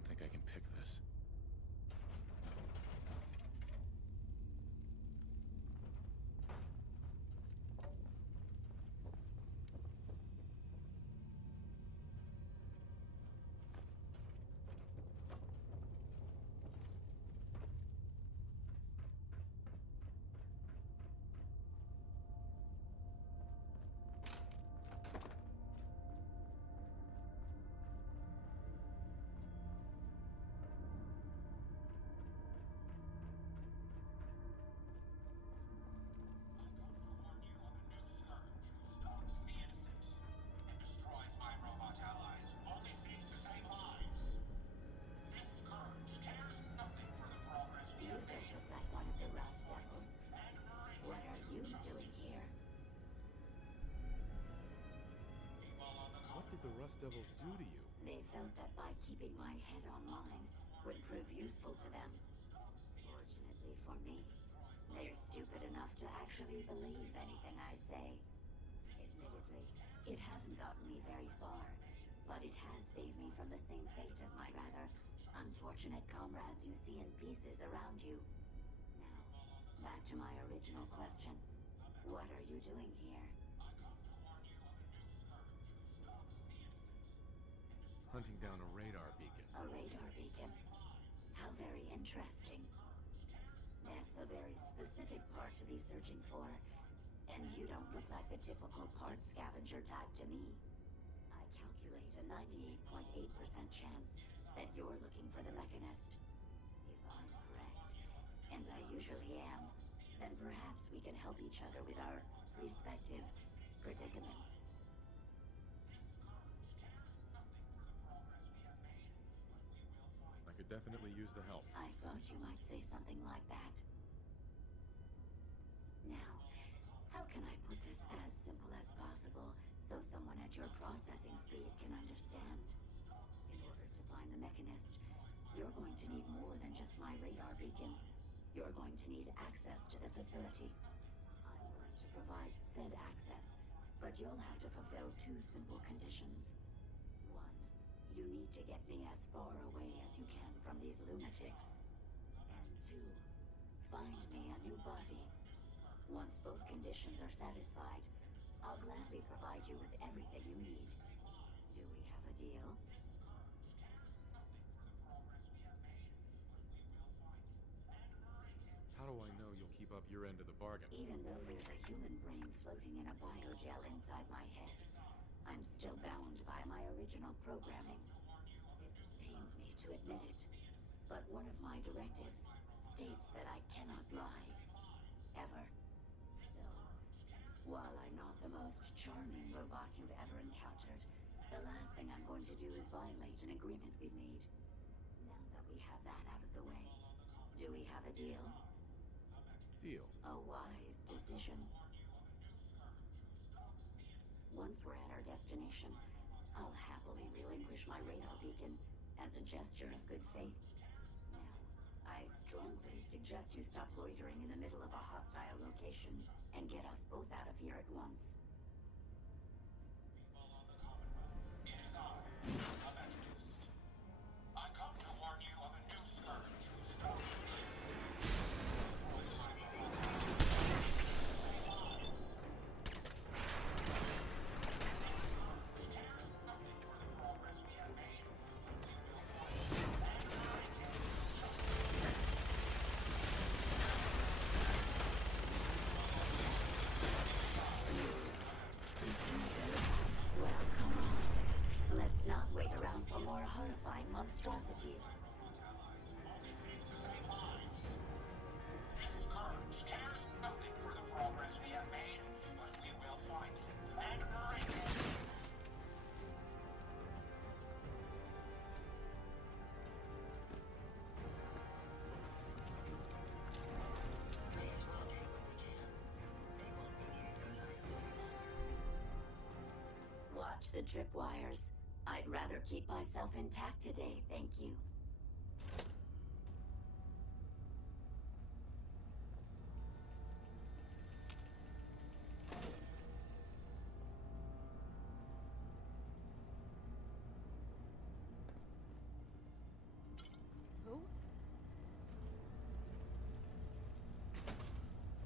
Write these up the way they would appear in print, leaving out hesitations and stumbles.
don't think I can pick this. What did the Rust Devils do to you? They felt that by keeping my head online would prove useful to them. Fortunately for me, they're stupid enough to actually believe anything I say. Admittedly, it hasn't gotten me very far, but it has saved me from the same fate as my rather unfortunate comrades you see in pieces around you. Now, back to my original question. What are you doing here? Hunting down a radar beacon. A radar beacon? How very interesting. That's a very specific part to be searching for. And you don't look like the typical part scavenger type to me. I calculate a 98.8% chance that you're looking for the Mechanist. If I'm correct, and I usually am, then perhaps we can help each other with our respective predicaments. I could definitely use the help. I thought you might say something like that. Now, how can I put this as simple as possible so someone at your processing speed can understand? In order to find the Mechanist, you're going to need more than just my radar beacon. You're going to need access to the facility. I'm willing to provide said access, but you'll have to fulfill two simple conditions. One, you need to get me as far away as you can from these lunatics. And two, find me a new body. Once both conditions are satisfied, I'll gladly provide you with everything you need. Do we have a deal? How do I know you'll keep up your end of the bargain? Even though there's a human brain floating in a biogel inside my head, I'm still bound by my original programming. It pains me to admit it, but one of my directives states that I cannot lie. Ever. So, while I'm not the most charming robot you've ever encountered, the last thing I'm going to do is violate an agreement we've made. Now that we have that out of the way, do we have a deal? Deal. A wise decision. Once we're at our destination, I'll happily relinquish my radar beacon as a gesture of good faith. Now, I strongly suggest you stop loitering in the middle of a hostile location and get us both out of here at once. It is I, a Mechanist. I come to warn you of a new scourge who stalks Well, come on. Let's not wait around for more horrifying monstrosities. This scourge cares nothing for the progress we have made, but we will find him and bring him. May as well take what we can. They won't be needing those items any longer. Watch the tripwires. I'd rather keep myself intact today, thank you.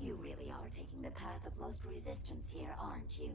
You really are taking the path of most resistance here, aren't you?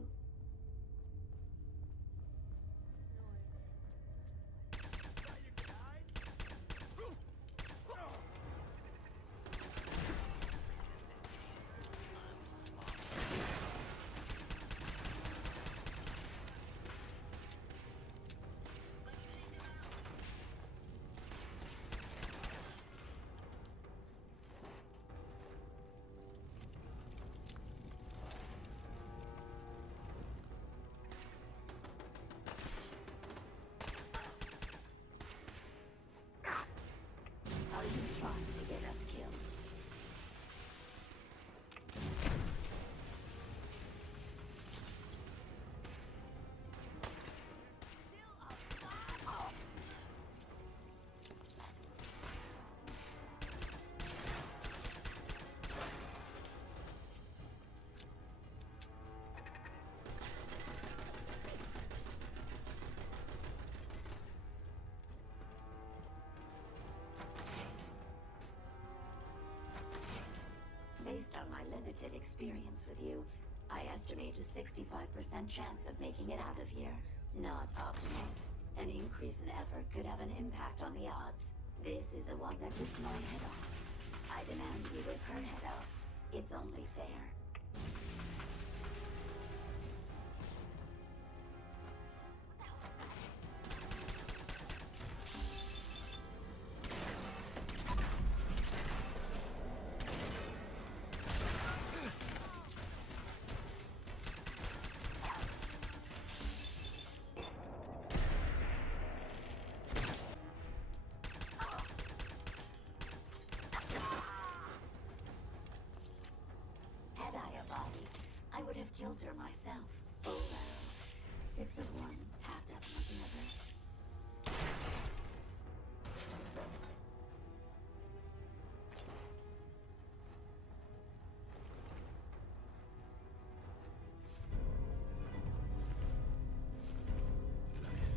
Are you trying to get us killed? Based on my limited experience with you, I estimate a 65% chance of making it out of here. Not optimal. An increase in effort could have an impact on the odds. This is the one that ripped my head off. I demand you rip her head off. It's only fair. Had I a body, I would have killed her myself. Oh well. 6 of one, half dozen of the other. Nice.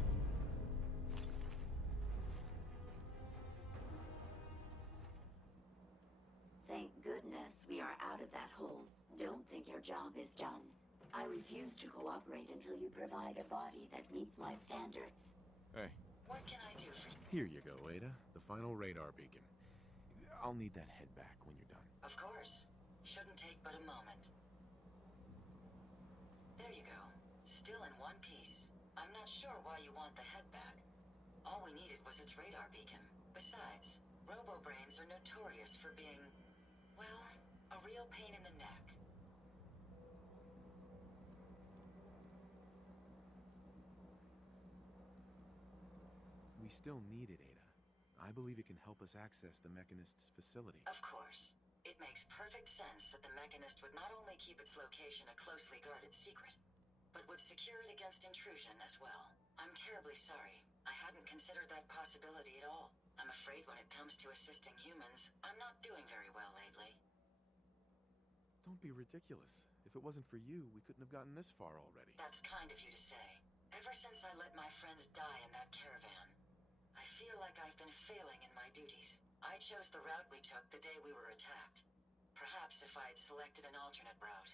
Thank goodness we are out of that hole. Don't think your job is done. I refuse to cooperate until you provide a body that meets my standards. Hey, What can I do for you? here you go, Ada. The final radar beacon. I'll need that head back when you're done. Of course. Shouldn't take but a moment. There you go. Still in one piece. I'm not sure why you want the head back. All we needed was its radar beacon. Besides, RoboBrains are notorious for being, well, a real pain in the neck. We still need it, Ada. I believe it can help us access the Mechanist's facility. Of course. It makes perfect sense that the Mechanist would not only keep its location a closely guarded secret, but would secure it against intrusion as well. I'm terribly sorry. I hadn't considered that possibility at all. I'm afraid when it comes to assisting humans, I'm not doing very well lately. Don't be ridiculous. If it wasn't for you, we couldn't have gotten this far already. That's kind of you to say. Ever since I let my friends die in that caravan, I feel like I've been failing in my duties. I chose the route we took the day we were attacked. Perhaps if I had selected an alternate route,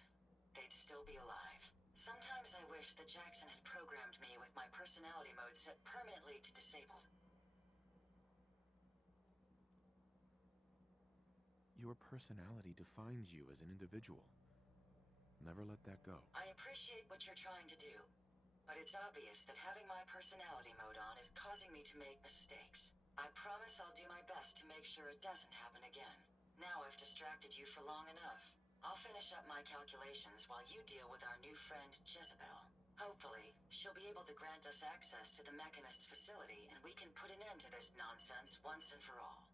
they'd still be alive. Sometimes I wish that Jackson had programmed me with my personality mode set permanently to disabled. Your personality defines you as an individual. Never let that go. I appreciate what you're trying to do, but it's obvious that having my personality mode on is causing me to make mistakes. I promise I'll do my best to make sure it doesn't happen again. Now I've distracted you for long enough. I'll finish up my calculations while you deal with our new friend, Jezebel. Hopefully, she'll be able to grant us access to the Mechanist's facility, and we can put an end to this nonsense once and for all.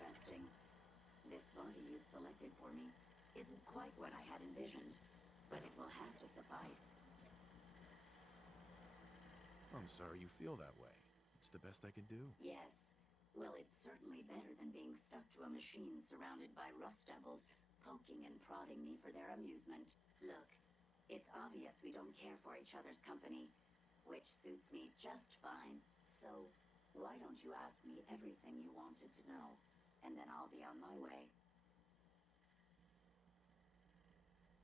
Interesting. This body you've selected for me isn't quite what I had envisioned, but it will have to suffice. I'm sorry you feel that way. It's the best I can do. Yes. Well, it's certainly better than being stuck to a machine surrounded by rust devils poking and prodding me for their amusement. Look, it's obvious we don't care for each other's company, which suits me just fine. So, why don't you ask me everything you wanted to know, and then I'll be on my way.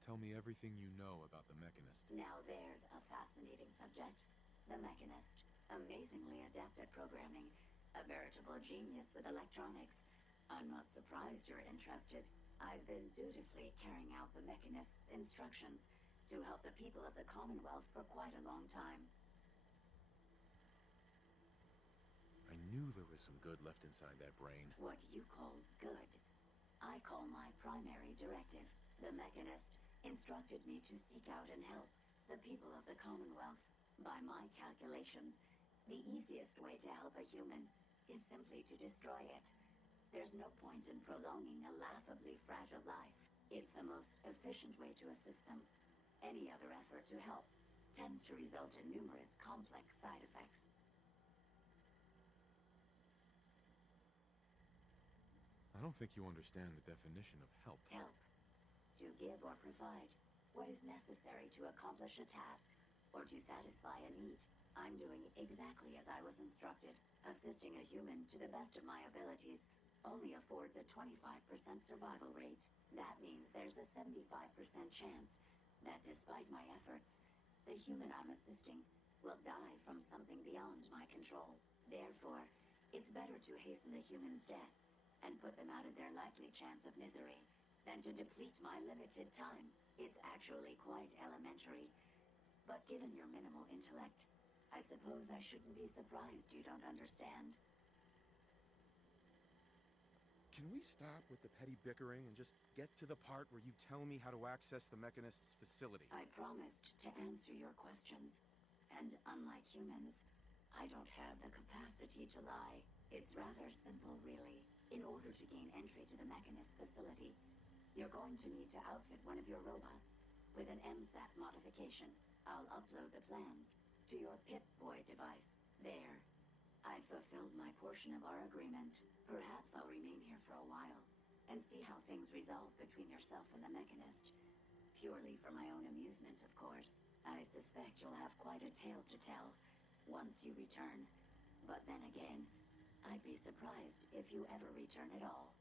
Tell me everything you know about the Mechanist. Now there's a fascinating subject. The Mechanist. Amazingly adept at programming. A veritable genius with electronics. I'm not surprised you're interested. I've been dutifully carrying out the Mechanist's instructions to help the people of the Commonwealth for quite a long time. I knew there was some good left inside that brain. What you call good, I call my primary directive. The Mechanist instructed me to seek out and help the people of the Commonwealth. By my calculations, the easiest way to help a human is simply to destroy it. There's no point in prolonging a laughably fragile life. It's the most efficient way to assist them. Any other effort to help tends to result in numerous complex side effects. I don't think you understand the definition of help. Help. To give or provide what is necessary to accomplish a task or to satisfy a need. I'm doing exactly as I was instructed. Assisting a human to the best of my abilities only affords a 25% survival rate. That means there's a 75% chance that despite my efforts, the human I'm assisting will die from something beyond my control. Therefore, it's better to hasten the human's death and put them out of their likely chance of misery than to deplete my limited time. It's actually quite elementary. But given your minimal intellect, I suppose I shouldn't be surprised you don't understand. Can we stop with the petty bickering and just get to the part where you tell me how to access the Mechanist's facility? I promised to answer your questions. And unlike humans, I don't have the capacity to lie. It's rather simple, really. In order to gain entry to the Mechanist facility, you're going to need to outfit one of your robots with an MSAT modification. I'll upload the plans to your Pip-Boy device. There. I've fulfilled my portion of our agreement. Perhaps I'll remain here for a while and see how things resolve between yourself and the Mechanist. Purely for my own amusement, of course. I suspect you'll have quite a tale to tell once you return. But then again, I'd be surprised if you ever return at all.